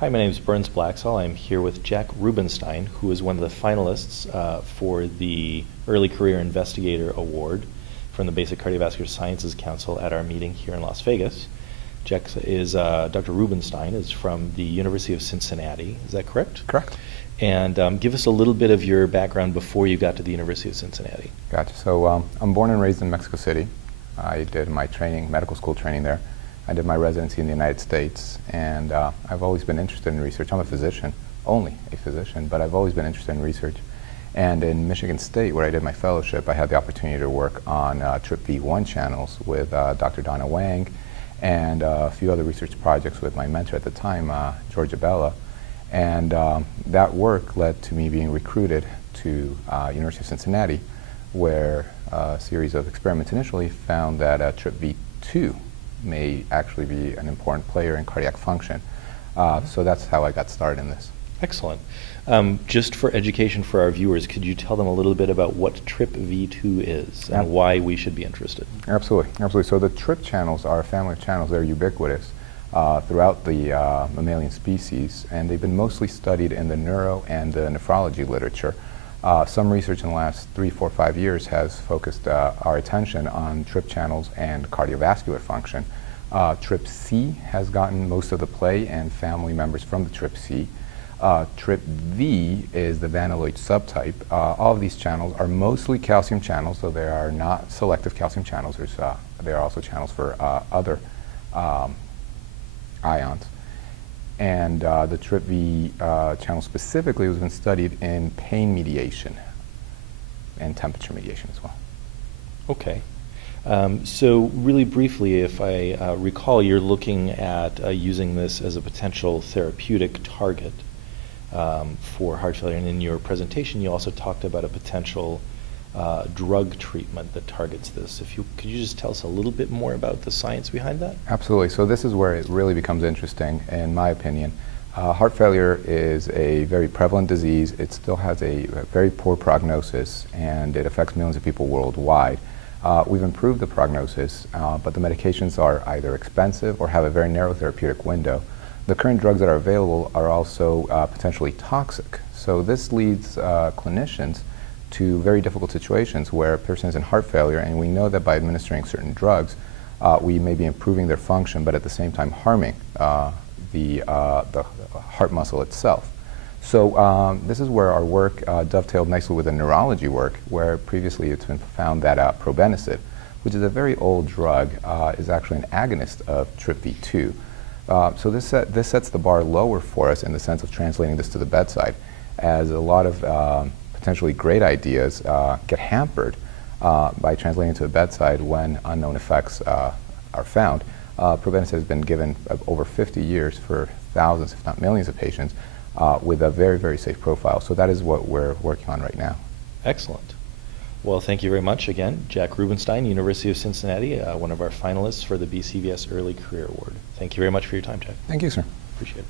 Hi, my name is Blaxall. I'm here with Jack Rubenstein, who is one of the finalists for the Early Career Investigator Award from the Basic Cardiovascular Sciences Council at our meeting here in Las Vegas. Dr. Rubenstein is from the University of Cincinnati. Is that correct? Correct. And give us a little bit of your background before you got to the University of Cincinnati. Gotcha. So I'm born and raised in Mexico City. I did my medical school training there. I did my residency in the United States, and I've always been interested in research. I'm a physician, only a physician, but I've always been interested in research. And in Michigan State, where I did my fellowship, I had the opportunity to work on TRPV1 channels with Dr. Donna Wang and a few other research projects with my mentor at the time, Georgia Bella. And that work led to me being recruited to University of Cincinnati, where a series of experiments initially found that TRPV2 may actually be an important player in cardiac function. So that's how I got started in this. Excellent. Just for education for our viewers, could you tell them a little bit about what TRPV2 is and why we should be interested? Absolutely, absolutely. So the TRP channels are a family of channels that are ubiquitous throughout the mammalian species, and they've been mostly studied in the neuro and the nephrology literature. Some research in the last 3, 4, 5 years has focused our attention on TRP channels and cardiovascular function. TRPC has gotten most of the play and family members from the TRPC. TRPV is the vanilloid subtype. All of these channels are mostly calcium channels, so they are not selective calcium channels. There are also channels for other ions. And the TRPV channel specifically has been studied in pain mediation and temperature mediation as well. Okay. So really briefly, if I recall, you're looking at using this as a potential therapeutic target for heart failure. And in your presentation, you also talked about a potential drug treatment that targets this. Could you just tell us a little bit more about the science behind that? Absolutely. So this is where it really becomes interesting, in my opinion. Heart failure is a very prevalent disease. It still has a very poor prognosis, and it affects millions of people worldwide. We've improved the prognosis, but the medications are either expensive or have a very narrow therapeutic window. The current drugs that are available are also potentially toxic. So this leads clinicians to very difficult situations where a person is in heart failure, and we know that by administering certain drugs, we may be improving their function, but at the same time harming the heart muscle itself. So this is where our work dovetailed nicely with the neurology work, where previously it's been found that probenecid, which is a very old drug, is actually an agonist of TRPV2. So this sets the bar lower for us in the sense of translating this to the bedside, as a lot of potentially great ideas get hampered by translating to the bedside when unknown effects are found. Probenecid has been given over 50 years for thousands, if not millions of patients with a very, very safe profile. So that is what we're working on right now. Excellent. Well, thank you very much again. Jack Rubenstein, University of Cincinnati, one of our finalists for the BCVS Early Career Award. Thank you very much for your time, Jack. Thank you, sir. Appreciate it.